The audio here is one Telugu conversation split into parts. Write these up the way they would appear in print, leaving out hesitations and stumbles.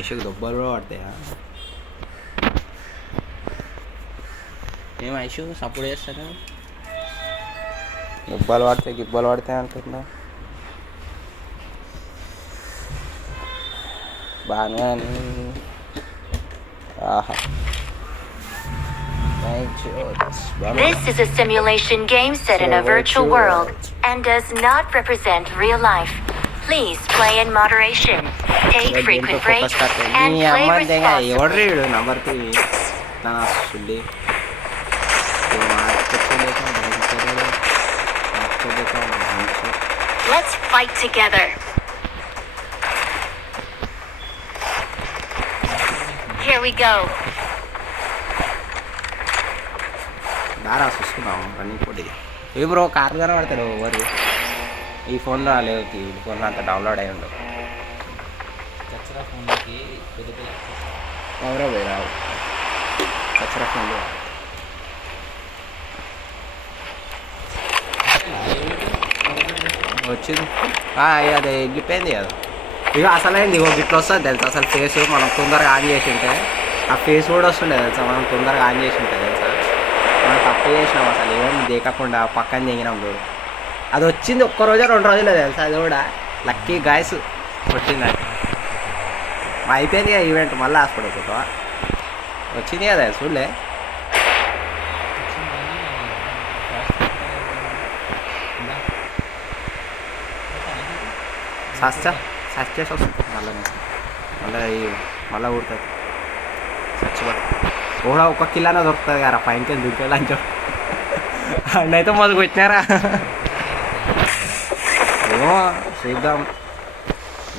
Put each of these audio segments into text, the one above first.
ఐషుకి దెబ్బలు కూడా పడతాయా? ఏం ఐషు సపోర్ట్ చేస్తాను, దెబ్బలు పడతాయి గిబ్బలు పడతాయి అంటున్నా. బాగానే ఆహా. This is a simulation game set in a virtual world and does not represent real life. Please play in moderation, take frequent breaks, and play responsibly. ఎవడ్రీడు నంబర్ 3 నా సుల్లి Let's fight together. Here we go. దారా చూసుకున్నాం రన్నింగ్ పోటీ. ఏ బ్రో కార్లు కనబడతారు ఎవరు? ఈ ఫోన్లో లేవు, ఈ ఫోన్లో అంత డౌన్లోడ్ అయి ఉండవు. దసరా ఫోన్కి ఎవరో పోయి రావు దసరా ఫోన్లో వచ్చింది. అది వెళ్ళిపోయింది కదా. ఇక అసలైంది ఇగో గిట్ల వస్తుంది తెలుసా అసలు ఫేస్. మనం తొందరగా ఆన్ చేసి ఉంటే ఆ ఫేస్ కూడా వస్తుండే తెలుసా, మనం తొందరగా ఆన్ చేసి ఉంటే తెలుసా. మనం తప్పు చేసినాం అసలు, ఏమేమి దేకకుండా పక్కన దిగినాం చూడు. అది వచ్చింది ఒక్కరోజు 2 రోజులే తెలుసా. అది కూడా లక్కీ గాయస్ వచ్చింది. అయిపోయింది కదా ఈవెంట్, మళ్ళీ హాస్పిటల్ పోతావా? వచ్చింది కదా చూడలే. సచ్ చేసి వస్తుంది మళ్ళీ ఊరుతుంది చచ్చిపోతుంది. కూడా ఒక కిలోనే దొరుకుతుంది కదా పైనకి దుంకే లంచం. అయితే మొదలు వచ్చినారా ఏమో చూద్దాం,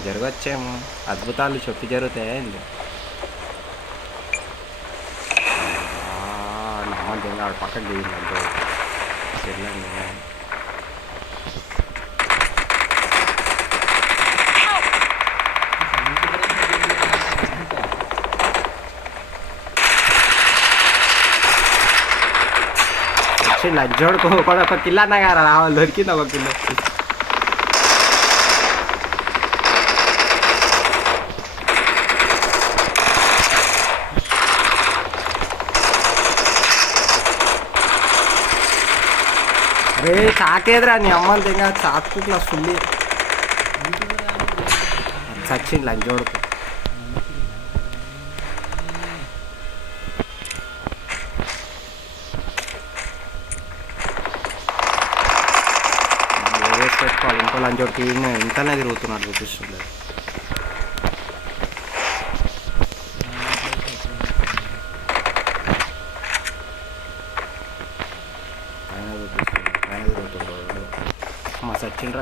జరగచ్చేమో. అద్భుతాలు చెప్పి జరుగుతాయండి. నమ్మకం ఆడు పక్కన దిగింది అంతే వెళ్ళండి. లంచోడుకో ఒక కిలో అన్నా కదా రావాలి, దొరికింది 1 కిలో. అరే చాకేదిరా నీ అమ్మని తెగ చాకుట్లా ఫుల్లి చచ్చింది లంచోడుకు. పెట్టుకోవాలి ఇంకో లంచోడికి ఇంతనే తిరుగుతున్నాడు చూపిస్తుంది. మా సచ్చిండ్రా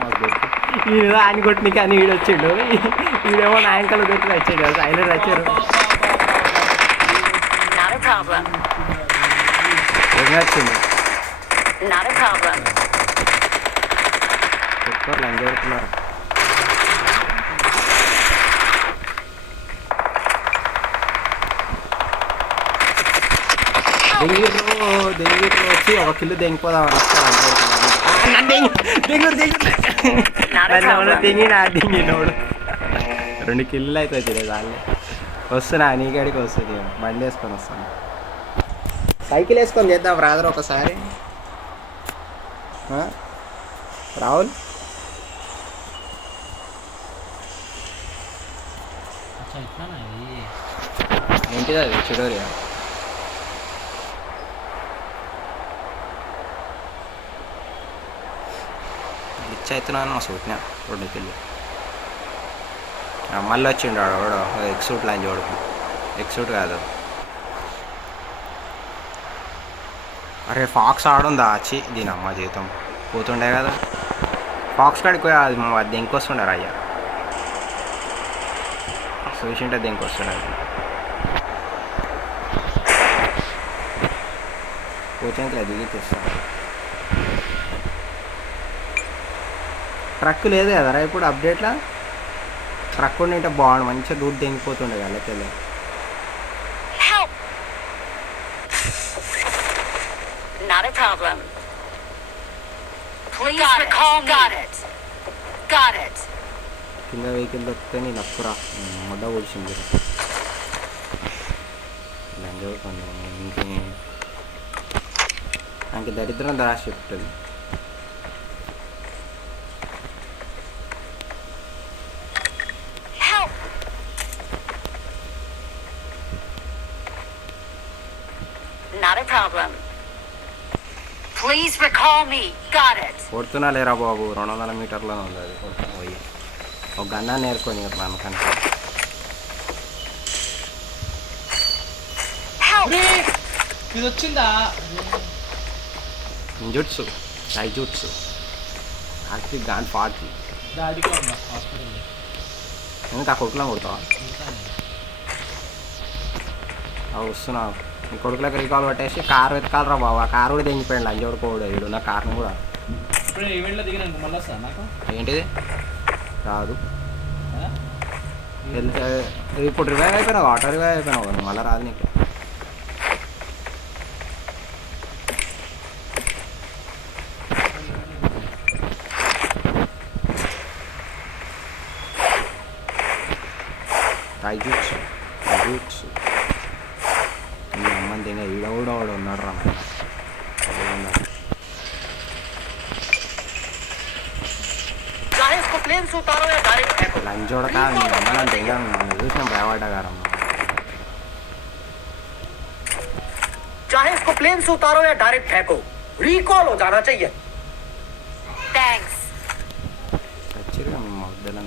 మాకు దొరికి ఈయన ఆయన కొట్టిన కానీ ఈడు వచ్చిండు. ఈడేమో నా యాంకలు దొరికి వచ్చిండు, ఆయన వచ్చారు. ఏమి వచ్చింది పెట్టుకోరు లంచ్ పెడుతున్నారు. దెంగిరు వచ్చి 1 కిలో దెంగిపోదాం దెంగినోడు 2 కిలోలు అవుతుంది వాళ్ళే. వస్తున్నా నీకాడికి వస్తుంది, బండి వేసుకొని వస్తాను. సైకిల్ వేసుకొని చేద్దాం బ్రదర్ ఒకసారి. రాహుల్ ఏంటిది అది చిడోరియా? రిచ్ అవుతున్నాను మా సూట్నా 2 కిలో. మళ్ళీ వచ్చిండు వాడు ఎక్సూట్ లంచ్ వాడుకు. ఎక్సూట్ కాదు, అరే ఫాక్స్ ఆడుందా వచ్చి దీని అమ్మ జీతం పోతుండే కదా. ఫాక్స్ కాడికి అది దెంకొస్తుండారు అయ్యా, చూసింటే దెంకొస్తుండే. కోచింగ్లో దిగి తెస్తాను. ట్రక్ లేదు కదరా ఇప్పుడు అప్డేట్లో. ట్రక్ ఉంటే బాగుండు, మంచిగా దూరం దెంగిపోతుండే కదా తెలి. Not a problem. Please recall me. Got it. కింద వెహికల్ దొరికితే నేను అప్పురా మొడ్డ కూర్చుంది లంజవుతుంది ఇంకే నాకు దరిద్రం ధర చెప్తుంది. Not a problem. Please recall me. Got it. కొడుతున్నా లేరా బాబు 200 మీటర్లోనే ఉంది అది కొడుతున్నా పోయి ఒక గన్నా నేర్కొని అట్లా అనుకని ఇది వచ్చిందా ఇంజుట్సు టైజుట్సు యాక్చువల్లీ గాన్ పార్టీ డాడీకి ఉందా హాస్పిటల్ ఎందుకు ఆ కొడుకులా కొడతావా వస్తున్నావు ఈ కొడుకులకు రీకాల్ పట్టేసి కారు వెతకాలరా బాబు ఆ కారు కూడా తెంగిపోయాడు లంజోడు పోడు వీడు నా కార్ని కూడా ఇప్పుడు ఈవెంట్లో దిగినాక మళ్ళీ వస్తా నాకు ఏంటిది రాదు వెళ్తే ఇప్పుడు రివైవ్ అయిపోయినావు ఆటో రివైవ్ అయిపోయినావు మళ్ళీ రాదు నీకు టైజుట్సు టైజుట్సు ఈ అమ్మంది ఇంకా ఈడ కూడా వాడు ఉన్నాడు రా లంచోడక అమ్మలంటే ఇంకా చూసినాం భయపడ్డగారమ్మ चाहे इसको प्लेन से उतारो या डायरेक्ट फेंको, रिकॉल हो जाना चाहिए. Thanks. చచ్చిగా మొద్దలం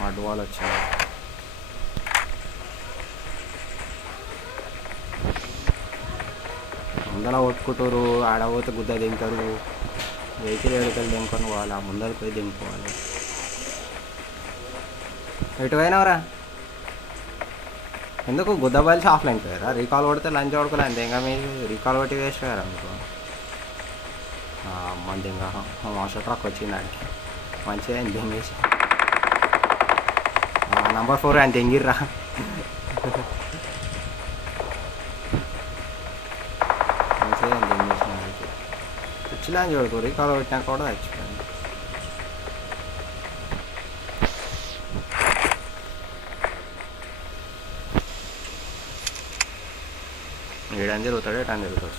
మడ్వాళ్ళు వచ్చింది ముందర కొట్టుకుంటారు ఆడపోతే గుద్ద దింకరు వెహికల్ ఎడుకలు దింకొని పోవాలి ఆ ముందర పోయి దింపుకోవాలి ఎటు పోయినావురా ఎందుకు గుద్ద బలిసి ఆఫ్లైన్ పోయారా రీకాల్ కొడితే లంచ్ కొడుకోలే అంతే ఇంకా మీరు రీకాల్ కొట్టి వేస్ట్ కదా మీకు మంది ఇంకా మాస్టర్ ట్రక్ వచ్చింది దానికి మంచిగా ఆయన దెంగేసి నంబర్ 4 ఆయన దెంగిర్రా మంచిగా ఆయన దెంగేసిన దానికి పిచ్చి లంచ్ కొడుకు రీకాల్ కొట్టినాక కూడా చచ్చిపోయింది ఏడని జరుగుతాడు ఎటని జరుగుతాడు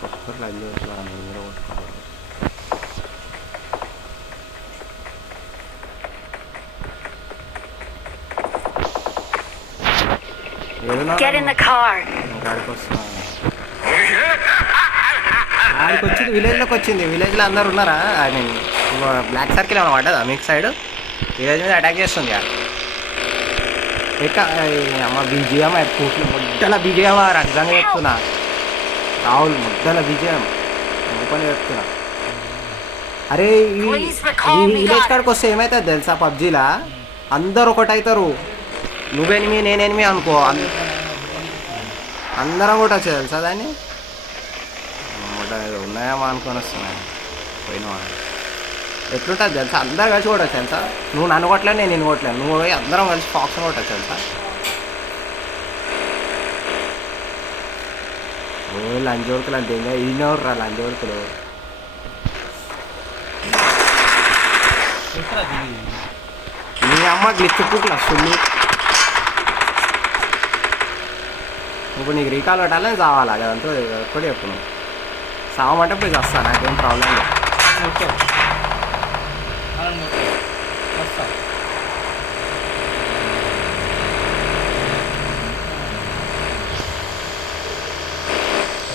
కొత్తలు లంచ్ చేస్తున్నారు మీరు కొట్టుకోవాలి Get in the car. ఆడికి వస్తున్నాను ఆడికి వచ్చింది విలేజ్లోకి వచ్చింది విలేజ్లో అందరు ఉన్నారా ఐ మీన్ బ్లాక్ సర్కిల్ ఏమైనా పడ్డదా మీకు సైడ్ విలేజ్ మీద అటాక్ చేస్తుంది ఇక అమ్మ బీజిఎం కూట్లు ముద్దల బీజిఎం నిజంగా చెప్తున్నా రావులు ముద్దల బీజిఎం అనుకొని చెప్తున్నా అరే ఈ విలేజ్ కాడికి వస్తే ఏమవుతుంది తెలుసా పబ్జీలా అందరు ఒకటవుతారు నువ్వెనిమి నేనెనిమి అనుకో అందరం కూడా వచ్చేది తెలుసా దాన్ని ఉన్నాయేమో అనుకొని వస్తున్నాయి పోయిన ఎట్లుంటుంది తెలుసా అందరు కలిసి కొట్టచ్చు తెలుసా నువ్వు నన్ను కొట్టలేదు నేను నిన్ను కొట్టలేను నువ్వు పోయి అందరం కలిసి ఫాక్స్ని కొట్టచ్చు తెలుసా ఓ లంచోడుకులు అంటే ఇంకా ఈయనెవరు రా లంచోడుకులు నీ అమ్మ గ్లిచ్ పుట్లు వస్తుంది ఇప్పుడు నీకు రీకాల్ పెట్టాలని చావాలా అదంతా ఎప్పుడు చెప్పు నువ్వు సావమంటే పోయి వస్తా నాకేం ప్రాబ్లం లేదు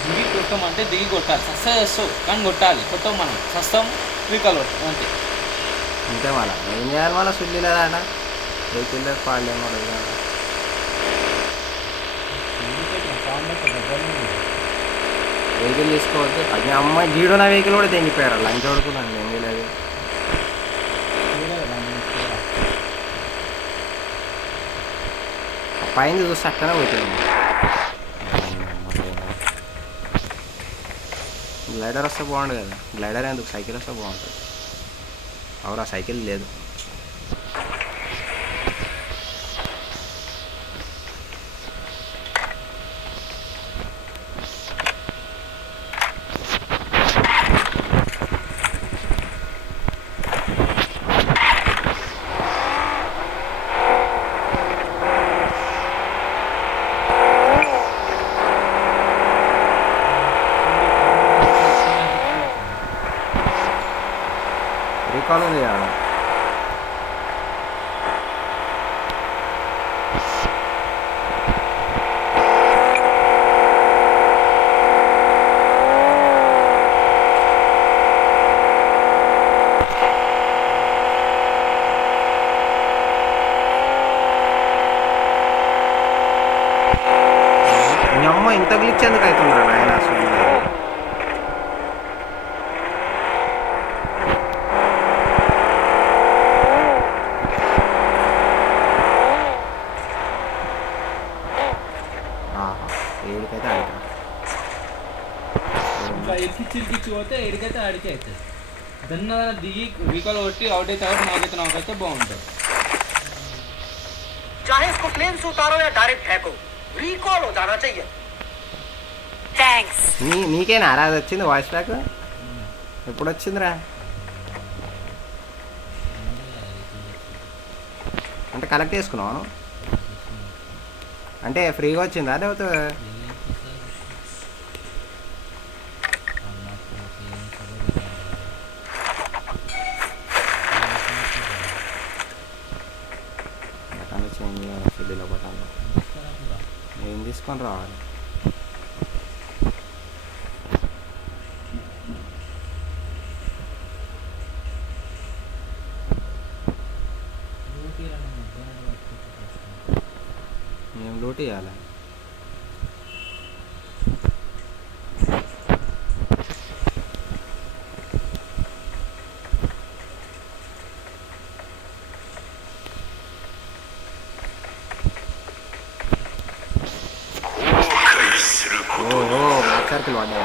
దిగి కొట్టమంటే దిగి కొట్టాలి సస్తా చేస్తావు కానీ కొట్టాలి కొట్టవు మనం సస్తాం రీకాల్ కొట్టాం అంతే అంతే మళ్ళీ ఏం చేయాలి మళ్ళీ సుల్లి లేదా అన్న వెహికల్ పాడలేము వెహికల్ తీసుకోవద్దు అది అమ్మాయి గీడు నా వెహికల్ కూడా తెంగిపోయారు లంచ్ వడుకున్నాను తెంగలేదు పైన చూస్తే అక్కనే పోతుంది గ్లైడర్ వస్తే బాగుండు కదా గ్లైడర్ ఎందుకు సైకిల్ వస్తే బాగుంటుంది అవురా సైకిల్ లేదు ఇంత గ్లిచ్ ఎందుకు అవుతుందిరా నాయన అసలు ఏడికైతే అడిగా ఇట్లా ఇరికిచ్చి పోతే ఎడికైతే ఆడికి అవుతుంది దాన్ని దిగి రీకాల్ కొట్టి అవుట్ అయితే అవుట్ నాకైతే నాకైతే బాగుంటుంది. चाहे इसको प्लेन से उतारो या डायरेक्ट फेंको, रिकॉल हो जाना चाहिए. Thanks. నీకేనా అది వచ్చింది వాయిస్ ప్యాక్ ఎప్పుడు వచ్చిందిరా అంటే కలెక్ట్ చేసుకున్నావు అంటే ఫ్రీగా వచ్చిందా లేకపోతే బటాన్లు చేంజ్ చేయాలి ఫిల్లీలో బటాన్లు ఏం తీసుకొని రావాలి ఏం లూట్ ఇవ్వాలి ఓహో సర్కిల్ పడ్డా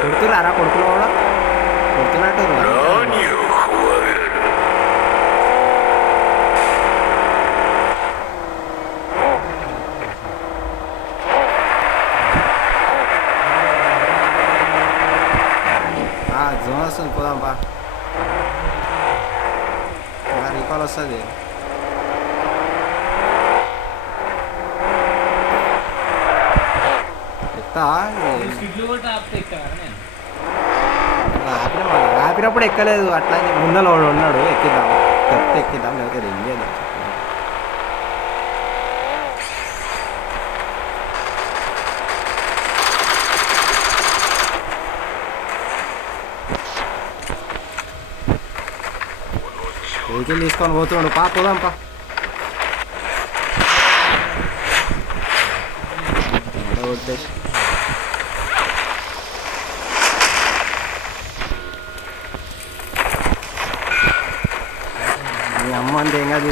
కొడుతురారా కొడుకులు కూడా కొడుతున్నట్టు జోన్ వస్తుంది పోదాంపా రీకాల్ వస్తుంది ఎత్తా ఆపినప్పుడు ఎక్కలేదు అట్లా ముందర ఉన్నాడు ఎక్కిద్దాం చెప్తే ఎక్కిద్దాం లేకపోతే ఏం చేయలేదు వెహికల్ తీసుకొని పోతున్నాడు పోదాంపా కొట్టేసి మీ అమ్మ అంతే ఏం కాదు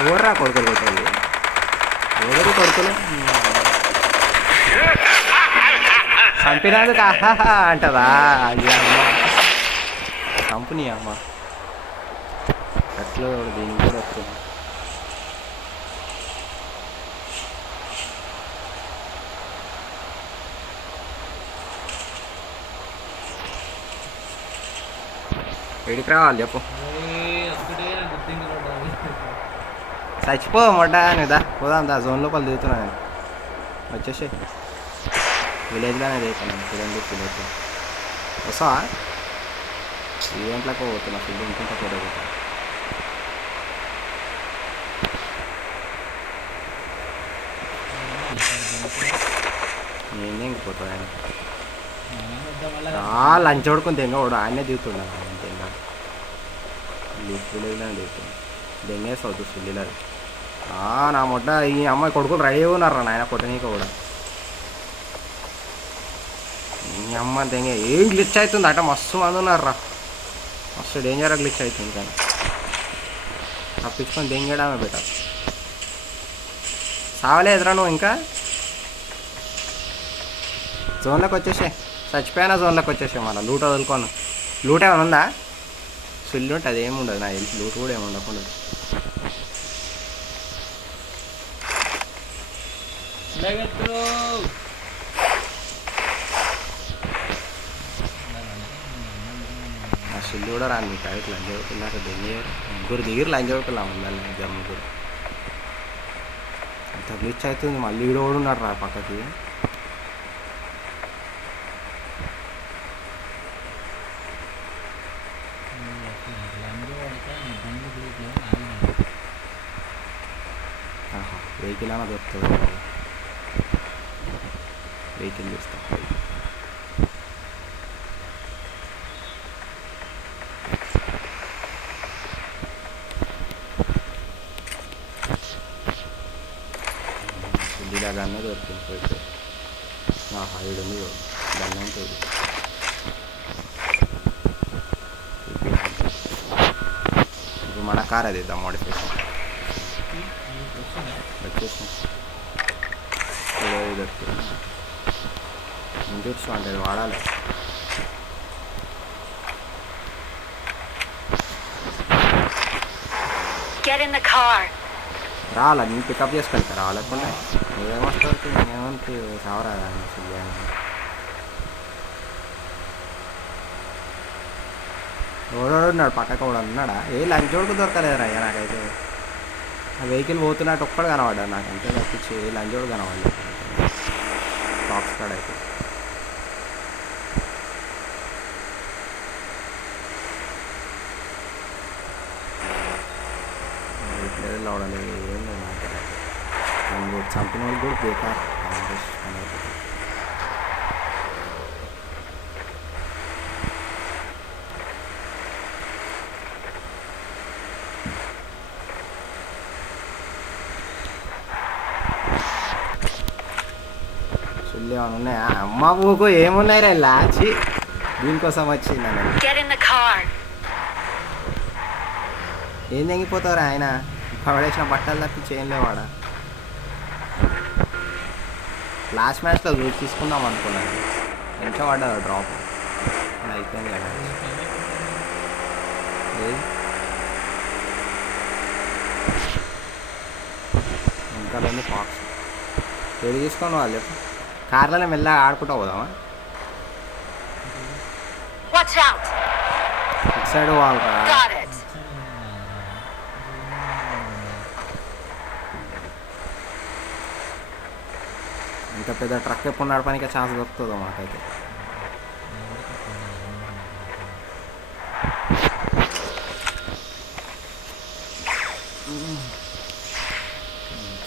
ఎవర్రా కొడుకులు కొట్టాలి ఎవరు కొడుకులు చంపినందుకు ఆహా అంటదా అది అమ్మ కంపెనీ అమ్మ అట్లా దీనికి కూడా వస్తుంది ఎడికి రావాలి చెప్పు చచ్చిపో మొట్ట నీదా పోదాం దా జోన్ లోపల దిగుతున్నా నేను వచ్చేసి విలేజ్లోనే దిగుతున్నాను చూడండి విలేజ్ వస్తావా ఈవెంట్లకు పోతున్నా ఫుడ్ ఇంటింటే కూడా పోతా నేనే ఇంకపోతాను ఆయన లంచ్ పడుకుని దెంగ కూడా ఆయనే దిగుతున్నాను ఆయన దెంగ విలేజ్లోనే దిగుతున్నాను దెంగేసి అవుతుంది సుల్లిలో నా మొట్ట ఈ అమ్మాయి కొడుకులు రెడీ ఉన్నారా నాయన కొట్టనీక కూడా ఈ అమ్మ దెంగ ఏం గ్లిచ్ అవుతుంది అట మస్తు మంది ఉన్నారా మస్తు డేంజర్ గ్లిచ్ అవుతుంది కానీ తప్పించుకొని దెంగేయడమే బెటర్ సావలేదురా నువ్వు ఇంకా జోన్లోకి వచ్చేసే చచ్చిపోయినా జోన్లోకి వచ్చేసే మళ్ళీ లూట్ వదులుకోను లూట్ ఏమైనా ఉందా సుల్లి ఉంటే అది ఏముండదు నాకు తెలిసి లూట్ కూడా ఏమి ఉండకుండా ఆ సుల్లి కూడా రాను మీకు అయితే లంచ్ అవుతున్నారు ముగ్గురు దిగిరు లంచ్ అవుతున్నా ఉండాలి ఇద్దరు ముగ్గురు అంత గ్లిచ్ అవుతుంది మళ్ళీ ఈడ కూడా ఉన్నారు రా పక్కకి వెహికల్ అన్న దొరుకుతుంది. వెహికల్ చూస్తాం. సుద్దిలా గన్నే దొరికింది పోయితే. హైడ్ ఉంది గన్నే ఉంటుంది. ఇప్పుడు మన కార్ అది ఇద్దాం మోడిఫికేషన్ వచ్చేసాం. దొరుకుతుంది ఇంజూర్స్ అంటే వాడాలి. Get in the car. రావాలా నేను పికప్ చేసుకెళ్తా రావాలకుండా ఏమొస్తుంది ఏమంటే సావరా ఉన్నాడు పక్కకు కూడా ఉన్నాడా? ఏ లంచ్ కూడా దొరకలేదురా అయ్యా నాకైతే. ఆ వెహికల్ పోతున్నట్టు ఒక్కడు కనబడ్డాడు నాకు, అంతే తప్పించి ఏ లంచ్ కూడా కనబడలేదు టాప్స్ కాడ అయితే. అవడాలి ఏం లేదు నాకు. చంపిన వాళ్ళు కూడా బేకార్. సుల్లి ఏమైనా ఉన్నాయా? అమ్మ ఊకో ఏమున్నాయి రా లాచి దీనికోసం వచ్చింది. ఏం తెంగిపోతావురా ఆయన? పడేసిన బట్టలు తప్పించి ఏం లేవాడా? లాస్ట్ మ్యాచ్లో తీసుకుందాం అనుకున్నాను, ఎంత పడ్డా డ్రాప్ అయిపోయింది కదా. ఇంకా రెండు పాక్స్ రెడీ తీసుకొని వాళ్ళు చెప్పు. కార్లోనే మెల్లగా ఆడుకుంటూ పోదామా? ఇటు సైడ్ వాళ్ళు ఇంత పెద్ద ట్రక్ ఎప్పుడు నడపడానికి ఛాన్స్ దొరుకుతుందో మాకైతే.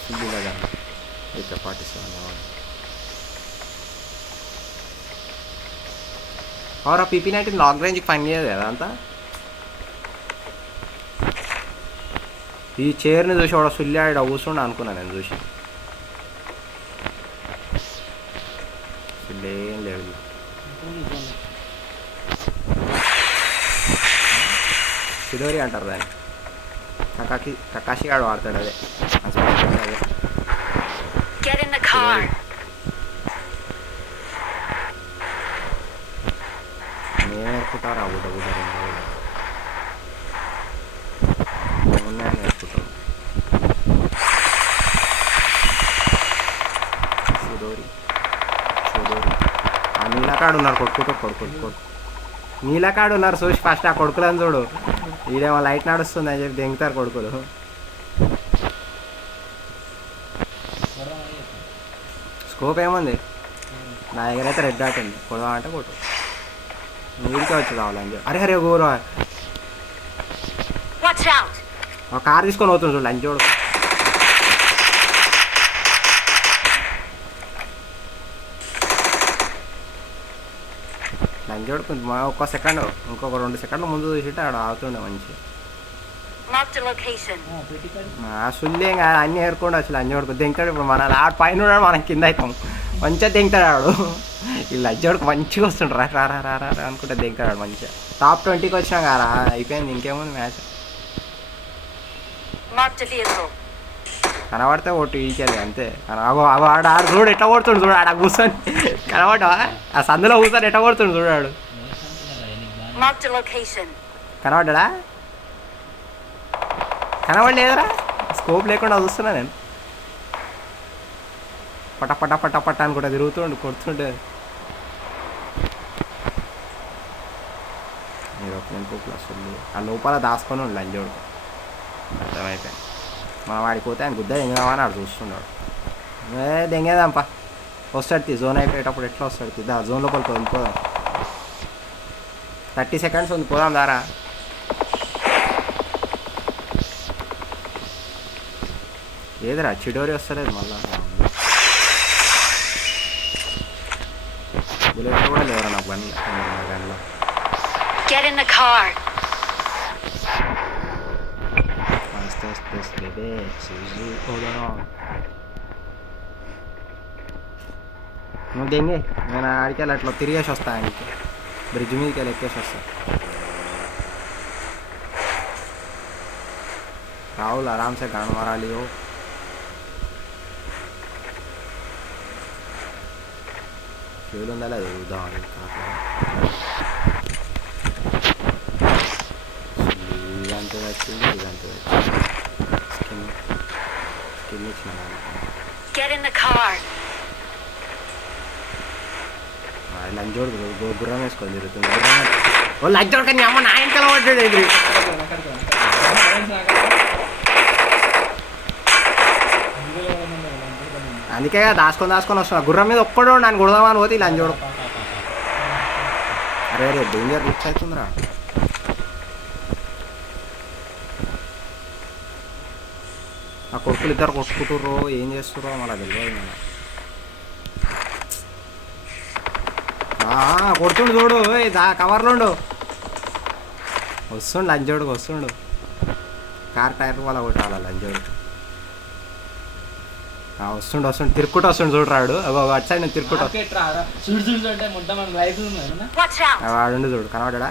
సిగ్గులాగా అయితే పాటిస్తాను. అవురా PP-19 లాంగ్ రేంజ్కి పని చేయదు కదా అంతా. ఈ చైర్ని చూసి వాడు సుల్లాడ కూర్చుండ అనుకున్నాను నేను చూసి. ఏం లేదు సిడోరి అంటారు దాన్ని. కకాషి గాడు వాడతాడు అదే. నేర్పుతారా బుడ్డ బుడ్డ ఉన్నాయని నేర్పుతాం. సిడోరి ఆ నీలకాడు ఉన్నారు కొడుకు నీలకాడు ఉన్నారు చూసి ఫస్ట్ ఆ కొడుకులని చూడు. ఈడేమో లైట్ నడుస్తుంది అని చెప్పి దెంగుతారు కొడుకులు. స్కోప్ ఏముంది నా దగ్గర అయితే రెడ్ డాట్ ఉంది. కొడదామంటే కొట్టు నీడికే వచ్చి కావాలని చెప్పి. అరే గోరు కార్ తీసుకొని పోతుంది చూడు లంచోడు. లంచోడు ఒక్క సెకండ్ ఇంకొక 2 సెకండ్లు ముందు చూసిట్టే ఆడ ఆగుతుండే మంచి. సుల్లేం కాదు అన్నీ ఏరుకోండి అసలు లంచోడుకు దెంగుతాడు. ఇప్పుడు మన ఆడ పైన ఉన్నాడు మనం కింద అవుతాం. మంచిగా దెంగుతాడు ఆడు. ఈ లంచోడుకు మంచిగా వస్తుండ్రు రా రా రా రా అనుకుంటే దెంగుతాడు మంచిగా. టాప్ 20కి వచ్చినాం కదా అయిపోయింది. ఇంకేముంది మ్యాచ్. కనబడితే ఓటు ఈకేది అంతే. ఆడ చూడు ఎట్లా కొడుతుండు చూడు. ఆడ కూర్చొని కనబడవా ఆ సందులో కూర్చొని ఎట్లా కొడుతుండు చూడాడు. కనబడ్డా కనబడలేదురా స్కోప్ లేకుండా చూస్తున్నా నేను. పట పట పట పట్ట అనుకుంటా తిరుగుతుండు కొడుతుంటే. ప్లస్ ఆ లోపల దాచుకొని ఉండు లంజోడు. అర్థమైతే మనం వాడికి పోతే ఆయన గుద్ద దెంగదామని ఆడు చూస్తున్నాడు. దెంగేదాంపా వస్తాడు జోన్ అయిపోయేటప్పుడు ఎట్లా వస్తాడు దా జోన్ లోపలికి పోదాం. 30 సెకండ్స్ ఉంది పోదాం దారా. ఏదిరా చిడోరి వస్తలేదు మళ్ళా బుల్లెట్ కూడా లేవరా నాకు గన్లో Get in the car. నువ్వు దెంగే నేను ఆడికెళ్ళి అట్లా తిరిగేసి వస్తా ఆయనకి బ్రిడ్జ్ మీదకి వెళ్ళి ఎక్కేసి వస్తా రాహుల్ आराम से गान मारा लियो ఫ్యూల్ ఉందా లేదు చూద్దాం ఇదంతా వచ్చింది స్కిన్ ఇచ్చిన Get in the car. లంచోడు గుర్రం వేసుకొని తిరుగుతుంది ఓ లంచోడు కానీ అమ్మ నా ఇంట్లో పడ్డాడు ఇది అందుకే దాచుకొని వస్తున్నా గుర్రం మీద ఒక్కడో నన్ను కొడదామని పోతే ఇలా అంజోడు అరే రే డేంజర్ రిచ్ అవుతుందిరా ఆ కొడుకులు ఇద్దరు కొట్టుకుంటుర్రో ఏం చేస్తుర్రో మళ్ళీ తెలియదు కొడుతుండు చూడు కవర్లో ఉండు వస్తుండు లంచోడుకు వస్తుండు కార్ టైర్ వాళ్ళ కొట్టాల లంచోడుకు వస్తుండు తిరుక్కుంటూ వస్తుండు చూడు రాడు అటు సైడ్ నేను తిరుక్కుంటూ వాడు చూడు కనబడ్డా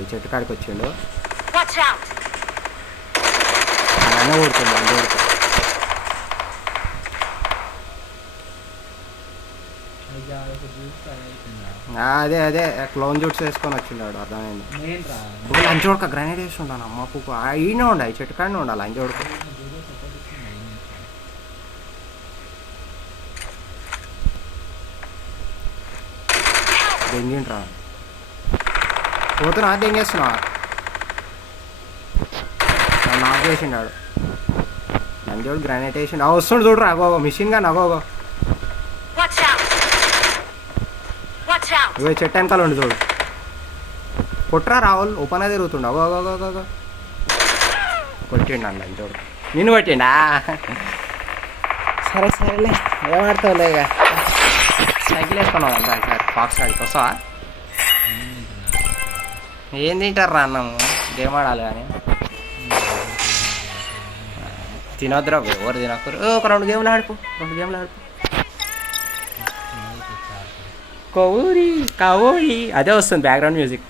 ఈ చెట్టు కాడికి వచ్చిండు అన్న కొడుతుంది లంచోడుకు అదే క్లోన్ జూట్స్ వేసుకొని వచ్చిండాడు అర్థమైంది లంచోడక గ్రానైడ్ వేస్తుండాను అమ్మ పువ్వు ఈయన ఉండాలి చెట్టు కాడనే ఉండాలి లంచోడక దెంగింట్రా పోతున్నా దెంగేస్తున్నా నాకు వేసిండాడు లంచోడు గ్రానైట్ వేసిండు వస్తుండు చూడరా అగో మిషన్ కానీ అగోగో ఇవే చెట్టు వెనకాల ఉండి చూడు కొట్రా రాహుల్ ఓపెన్ అది తిరుగుతుండు అగో కొట్టిండు అండి చూడు నిన్ను కొట్టిండా సరేలే ఏమాడుతావులే ఇక సైకిల్ వేసుకున్నావు అంతా సార్ ఫాక్స్ ఆడికి వస్తావా ఏం తింటారు రా అన్నము గేమ్ ఆడాలి కానీ తినొద్దురా ఎవరు తినక్కరు ఒక 2 గేమ్లు ఆడుకో కౌరి అదే వస్తుంది బ్యాక్గ్రౌండ్ మ్యూజిక్